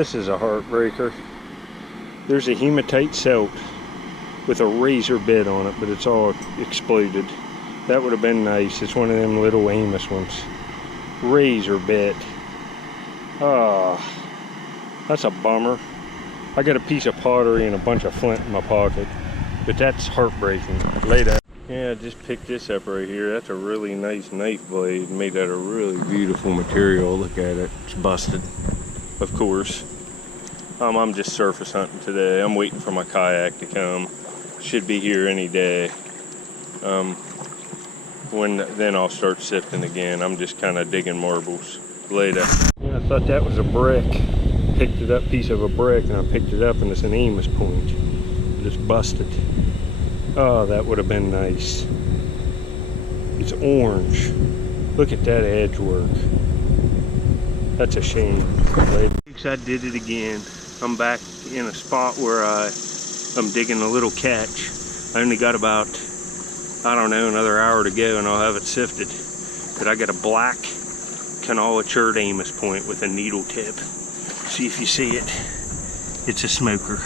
this is a heartbreaker. There's a hematite celt with a razor bit on it, but it's all exploded. That would have been nice. It's one of them little Amos ones. Razor bit. Ah, that's a bummer. I got a piece of pottery and a bunch of flint in my pocket, but that's heartbreaking. Later. Yeah, I just picked this up right here. That's a really nice knife blade made out of really beautiful material. Look at it. It's busted, of course. I'm just surface hunting today. I'm waiting for my kayak to come. Should be here any day. Then I'll start sifting again. I'm just kind of digging marbles. Later. Yeah, I thought that was a brick. Picked it up, piece of a brick, and I picked it up, and it's an Amos point. It's busted. Oh, that would have been nice. It's orange. Look at that edge work. That's a shame. I did it again. I'm back in a spot where I'm digging a little catch. I only got about, I don't know, another hour to go and I'll have it sifted. But I got a black canal-matured Amos point with a needle tip. See if you see it. It's a smoker.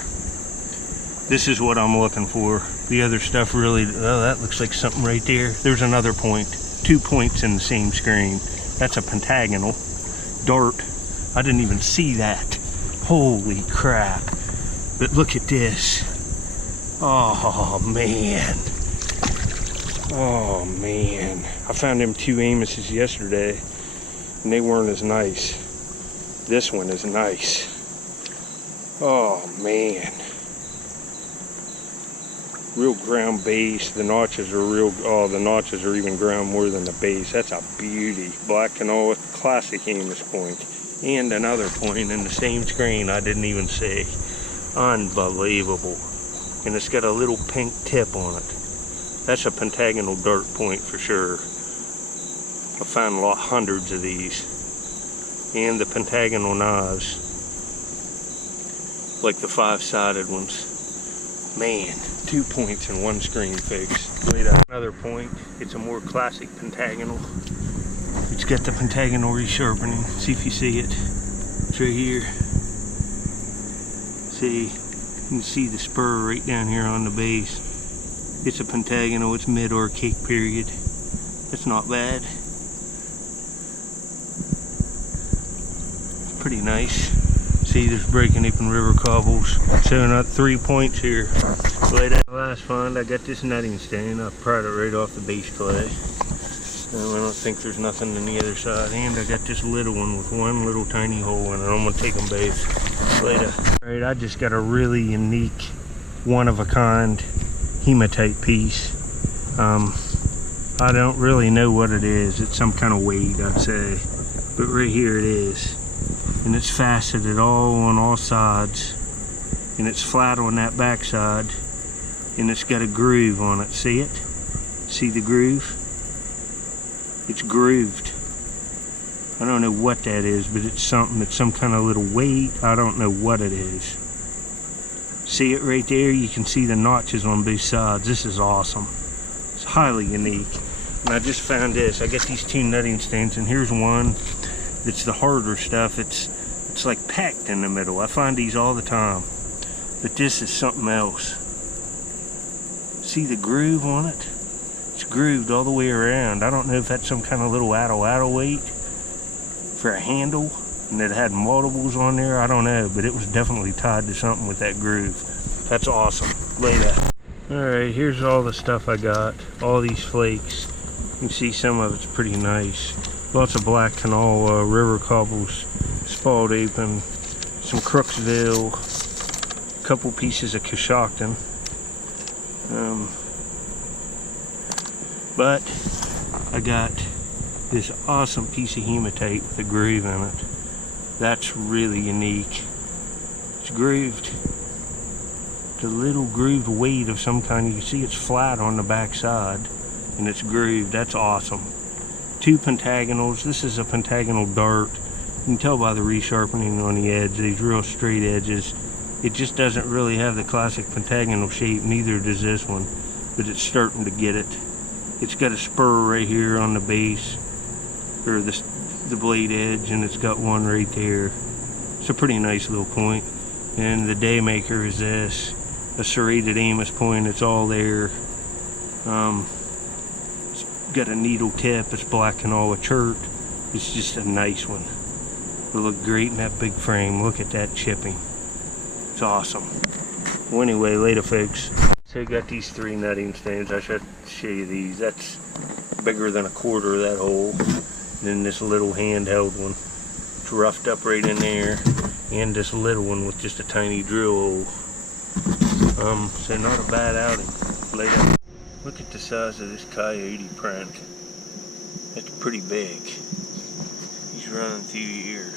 This is what I'm looking for. The other stuff really, oh, that looks like something right there. There's another point. 2 points in the same screen. That's a pentagonal dart. I didn't even see that. Holy crap. But look at this. Oh man. Oh man. I found them 2 Amoses yesterday and they weren't as nice. This one is nice. Oh man. Real ground base. The notches are real. Oh, the notches are even ground more than the base. That's a beauty. Black canola, classic Amos point. And another point in the same screen I didn't even see. Unbelievable. And it's got a little pink tip on it. That's a pentagonal dart point for sure. I found hundreds of these. And the pentagonal knives. Like the 5-sided ones. Man, 2 points in one screen, folks. Wait, another point. It's a more classic pentagonal. It's got the pentagonal resharpening. See if you see it. It's right here. See, you can see the spur right down here on the base. It's a pentagonal. It's mid-Archaic period. That's not bad. It's pretty nice. See, there's breaking open river cobbles. Showing up 3 points here. Last find, I got this nutting stain. I pried it right off the base clay. I don't think there's nothing on the other side. And I got this little one with one little tiny hole in it. I'm gonna take them both later. Alright, I just got a really unique, one-of-a-kind hematite piece. I don't really know what it is. It's some kind of weight, I'd say. But right here it is. And it's faceted all on all sides. And it's flat on that back side. And it's got a groove on it. See it? See the groove? It's grooved. I don't know what that is, but it's something. It's some kind of little weight. I don't know what it is. See it right there? You can see the notches on both sides. This is awesome. It's highly unique. And I just found this. I got these 2 nutting stains, and here's one that's the harder stuff. It's like packed in the middle. I find these all the time. But this is something else. See the groove on it? It's grooved all the way around. I don't know if that's some kind of little addle weight for a handle, and it had multiples on there. I don't know, but it was definitely tied to something with that groove. That's awesome. Later. Alright, here's all the stuff I got. All these flakes. You can see some of it's pretty nice. Lots of black canal river cobbles, spalled open, some Crooksville, a couple pieces of Kayaking. But I got this awesome piece of hematite with a groove in it. That's really unique. It's grooved. The little grooved weight of some kind. You can see it's flat on the back side and it's grooved. That's awesome. 2 pentagonals. This is a pentagonal dart. You can tell by the resharpening on the edge, these real straight edges. It just doesn't really have the classic pentagonal shape, neither does this one, but it's starting to get it. It's got a spur right here on the base, or the blade edge, and it's got one right there. It's a pretty nice little point. And the day maker is this, a serrated Amos point. It's all there. It's got a needle tip. It's black and all a chert. It's just a nice one. It'll look great in that big frame. Look at that chipping. It's awesome. Well, anyway, later folks. So I got these 3 nutting stands. I should show you these. That's bigger than a quarter of that hole. And then this little handheld one. It's roughed up right in there. And this little one with just a tiny drill hole. So not a bad outing. Later. Look at the size of this coyote print. It's pretty big. He's running through here.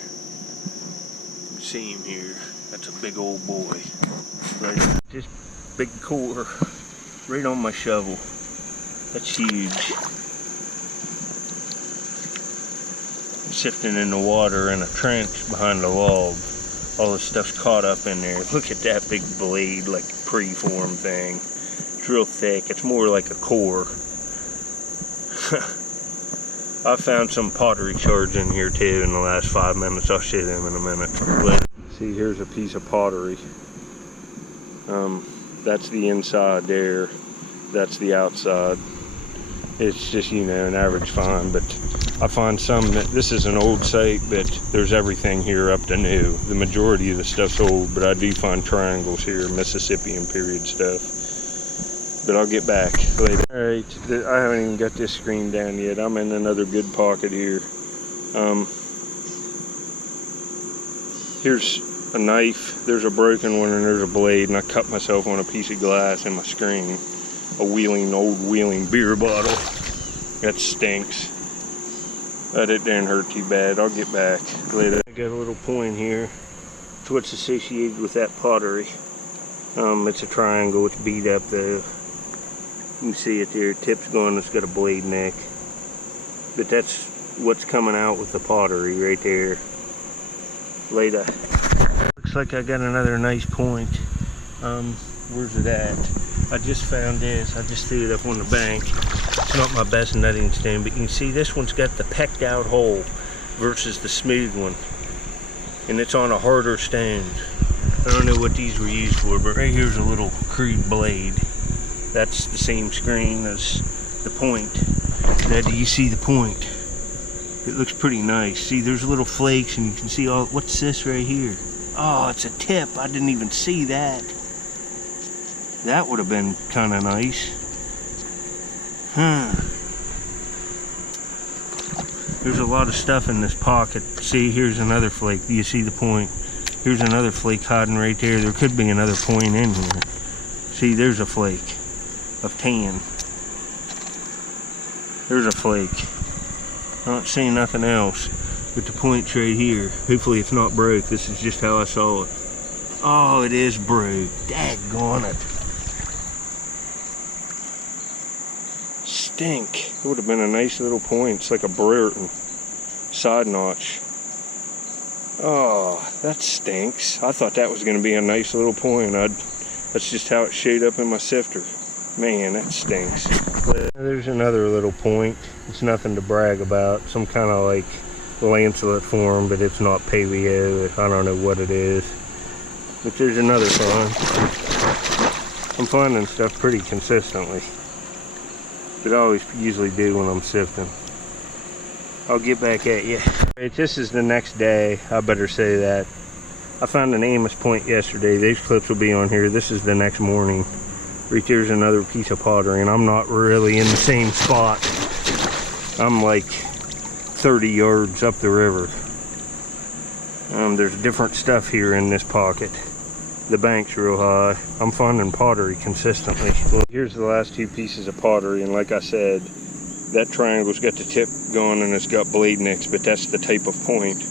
You see him here. That's a big old boy. Right. Just big core right on my shovel. That's huge. I'm sifting in the water in a trench behind the log. All the stuff's caught up in there. Look at that big blade, like pre-form thing. It's real thick. It's more like a core. I found some pottery shards in here too in the last 5 minutes. I'll show them in a minute. See, here's a piece of pottery. That's the inside there. That's the outside. It's just, you know, an average find, but I find some that this is an old site, but there's everything here up to new. The majority of the stuff's old, but I do find triangles here, Mississippian period stuff. But I'll get back later. Alright, I haven't even got this screen down yet. I'm in another good pocket here. Here's a knife, there's a broken one, and there's a blade, and I cut myself on a piece of glass in my screen. Old wheeling beer bottle. That stinks. That it didn't hurt too bad. I'll get back later. I got a little point here. It's what's associated with that pottery. It's a triangle. It's beat up though. You can see it there. Tip's gone. It's got a blade neck. But that's what's coming out with the pottery right there. Later. Looks like I got another nice point. Where's it at? I just found this. I just threw it up on the bank. It's not my best nutting stand, but you can see this one's got the pecked out hole versus the smooth one. And it's on a harder stone. I don't know what these were used for, but right here's a little crude blade. That's the same screen as the point. Now, do you see the point? It looks pretty nice. See, there's little flakes, and you can see all. What's this right here? Oh, it's a tip. I didn't even see that. That would have been kind of nice. Huh. There's a lot of stuff in this pocket. See, here's another flake. Do you see the point? Here's another flake hiding right there. There could be another point in here. See, there's a flake of tan. There's a flake. I don't see nothing else but the point's right here. Hopefully it's not broke. This is just how I saw it. Oh, it is broke. Daggone it. Stink. It would have been a nice little point. It's like a Brereton side notch. Oh, that stinks. I thought that was going to be a nice little point. That's just how it showed up in my sifter. Man, that stinks. There's another little point. It's nothing to brag about. Some kind of like lancelet form, but it's not paleo. I don't know what it is. But there's another find. I'm finding stuff pretty consistently. But I always usually do when I'm sifting. I'll get back at you. Right, this is the next day. I better say that. I found an Amos point yesterday. These clips will be on here. This is the next morning. Right there's another piece of pottery, and I'm not really in the same spot. I'm like 30 yards up the river. There's different stuff here in this pocket. The bank's real high. I'm finding pottery consistently. Well, here's the last 2 pieces of pottery, and like I said, that triangle's got the tip going and it's got blade nicks, but that's the type of point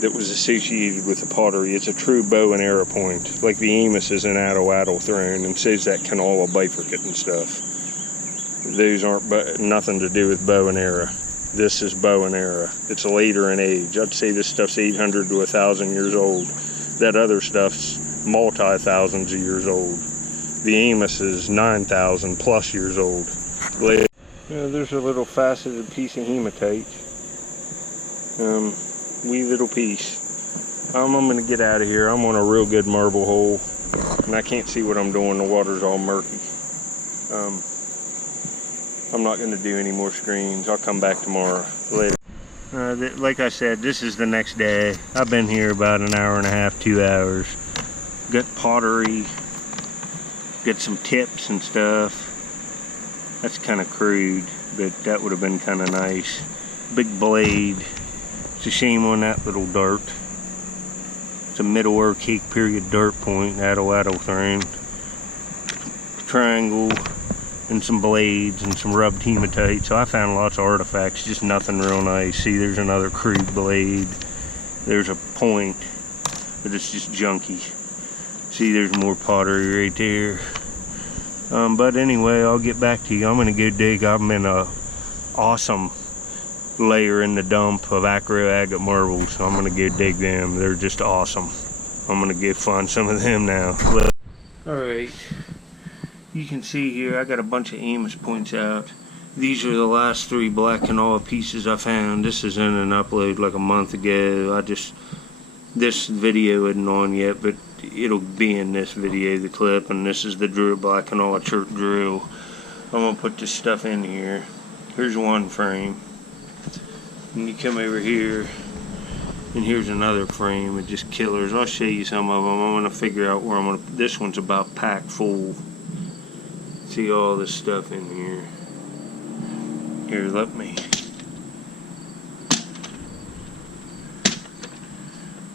that was associated with the pottery. It's a true bow and arrow point, like the Amos is an atto throne, and says that canola bifurcate and stuff. Those aren't nothing to do with bow and arrow. This is bow and arrow. It's later in age. I'd say this stuff's 800 to 1,000 years old. That other stuff's multi-thousands of years old. The Amos is 9,000 plus years old. There's a little faceted piece of hematite. Wee little piece. I'm gonna get out of here. I'm on a real good marble hole, and I can't see what I'm doing. The water's all murky. I'm not gonna do any more screens. I'll come back tomorrow. Later. Like I said, this is the next day. I've been here about an hour and a half, 2 hours. Got pottery, got some tips and stuff. That's kind of crude, but that would have been kind of nice. Big blade. It's a shame on that little dart. It's a Middle Archaic period dart point, Addo thing. Triangle, and some blades, and some rubbed hematite. So I found lots of artifacts, just nothing real nice. See, there's another crude blade. There's a point, but it's just junky. See, there's more pottery right there. But anyway, I'll get back to you. I'm gonna go dig. I'm in a awesome layer in the dump of acro-agate marbles, so I'm gonna go dig them. They're just awesome. I'm gonna go find some of them now. Alright, you can see here I got a bunch of Amos points out. These are the last 3 black canola pieces I found. This is in an upload like a month ago. This video isn't on yet, but it'll be in this video, the clip, and this is the black canola chert drill. I'm gonna put this stuff in here. Here's one frame. And you come over here, and here's another frame with just killers. I'll show you some of them. I'm gonna figure out where I'm gonna. This one's about packed full. See all this stuff in here. Here, let me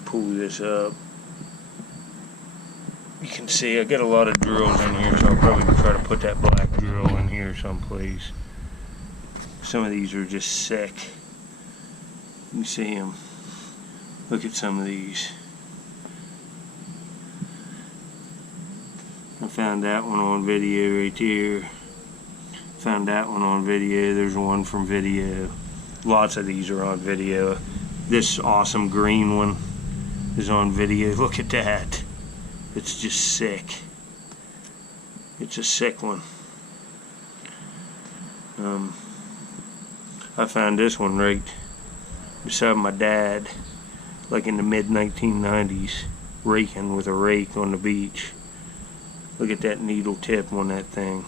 pull this up. You can see I got a lot of drills in here, so I'll probably try to put that black drill in here someplace. Some of these are just sick. You can see them. Look at some of these. I found that one on video right there. Found that one on video. There's one from video. Lots of these are on video. This awesome green one is on video. Look at that. It's just sick. It's a sick one. I found this one right beside my dad, like in the mid-1990s, raking with a rake on the beach. Look at that needle tip on that thing.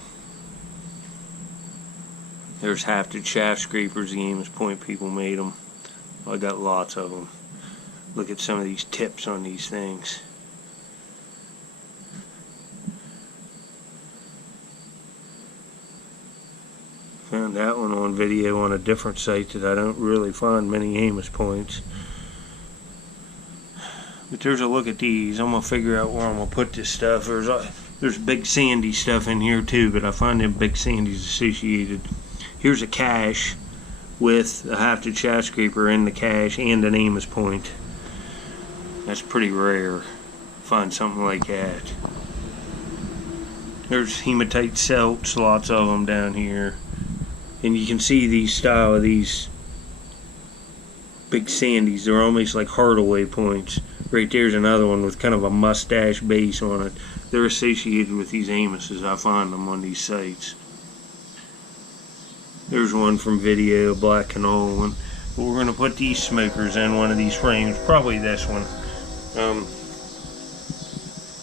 There's hafted shaft scrapers. The Amos Point people made them. I got lots of them. Look at some of these tips on these things. Found that one on video on a different site that I don't really find many Amos points. But there's a look at these. I'm gonna figure out where I'm gonna put this stuff. There's big sandy stuff in here too, but I find them big sandies associated. Here's a cache with a hafted shaft scraper in the cache and an Amos point. That's pretty rare. Find something like that. There's hematite celts, lots of them down here. And you can see these style of these big sandies. They're almost like Hardaway points. Right there's another one with kind of a mustache base on it. They're associated with these Amoses. I find them on these sites. There's one from video, black canola one. But we're going to put these smokers in one of these frames. Probably this one.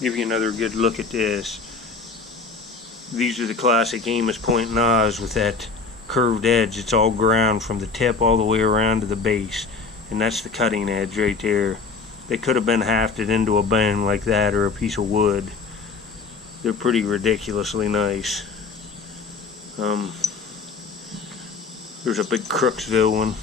Give you another good look at this. These are the classic Amos point knives with that curved edge. It's all ground from the tip all the way around to the base, and that's the cutting edge right there. They could have been hafted into a bone like that or a piece of wood. They're pretty ridiculously nice. There's a big Crooksville one.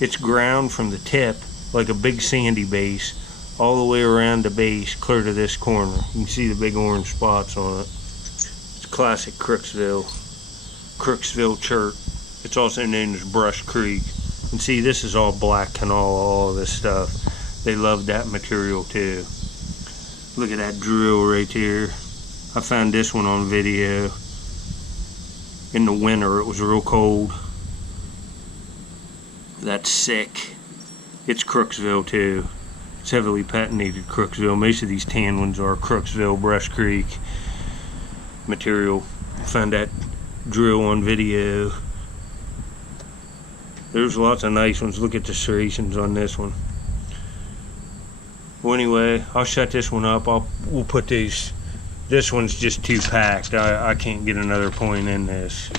It's ground from the tip like a big sandy base all the way around the base clear to this corner. You can see the big orange spots on it. It's classic Crooksville chert. It's also known as Brush Creek. And see, this is all black canola, all this stuff. They love that material too. Look at that drill right here. I found this one on video. In the winter, it was real cold. That's sick. It's Crooksville too. It's heavily patinated Crooksville. Most of these tan ones are Crooksville, Brush Creek material. Found that drill on video. There's lots of nice ones. Look at the serrations on this one. Well, anyway, I'll shut this one up. We'll put these. This one's just too packed. I can't get another point in this.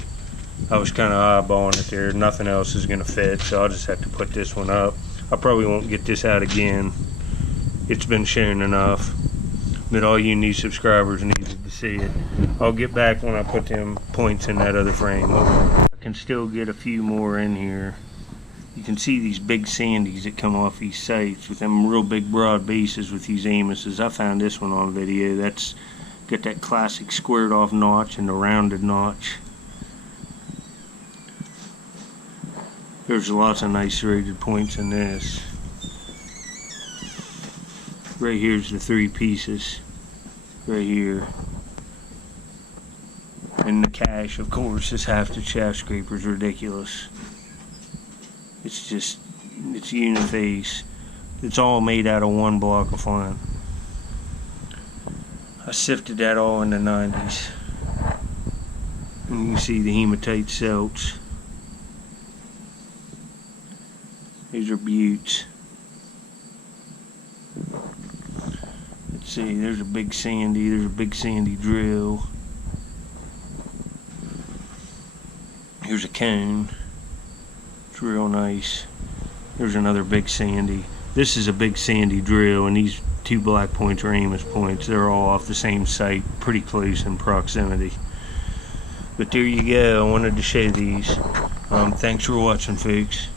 I was kind of eyeballing it there. Nothing else is going to fit, so I'll just have to put this one up. I probably won't get this out again. It's been shown enough. But all you new subscribers needed to see it. I'll get back when I put them points in that other frame. I can still get a few more in here. You can see these big sandies that come off these sites with them real big broad bases with these Amoses. I found this one on video. That's got that classic squared off notch and the rounded notch. There's lots of nice serrated points in this. Right here's the 3 pieces. Right here. And the cache, of course, is half the shaft scraper's ridiculous. It's just, it's uniface. It's all made out of 1 block of flint. I sifted that all in the 90s. And you can see the hematite celts. These are buttes. Let's see, there's a big sandy drill. Here's a cone. It's real nice. There's another big sandy. This is a big sandy drill, and these 2 black points are Amos points. They're all off the same site, pretty close in proximity. But there you go. I wanted to show these. Thanks for watching, folks.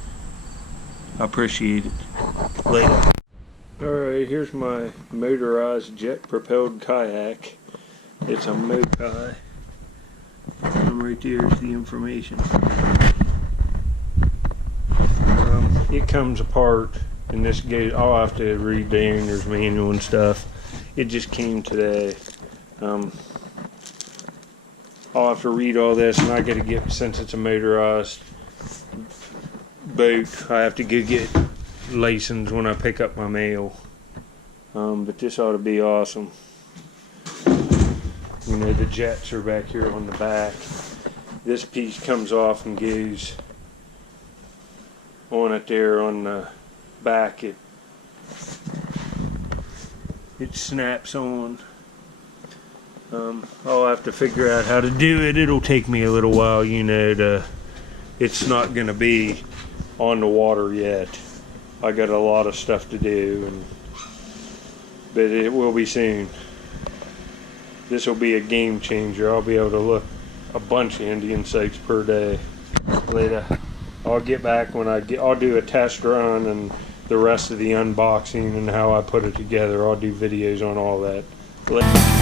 I appreciate it. Later. Alright, here's my motorized jet-propelled kayak. It's a Mokai. Right there's the information. It comes apart in this gate. I'll have to read the owner's manual and stuff. It just came today. I'll have to read all this, and I gotta get, since it's a motorized boat, I have to go get license when I pick up my mail. But this ought to be awesome. You know, the jets are back here on the back. This piece comes off and goes on it there on the back. It snaps on. I'll have to figure out how to do it. It'll take me a little while, you know, it's not gonna be on the water yet. I got a lot of stuff to do, but it will be soon. This will be a game changer. I'll be able to look a bunch of Indian sites per day. Later, I'll get back when I'll do a test run and the rest of the unboxing and how I put it together. I'll do videos on all that. Later.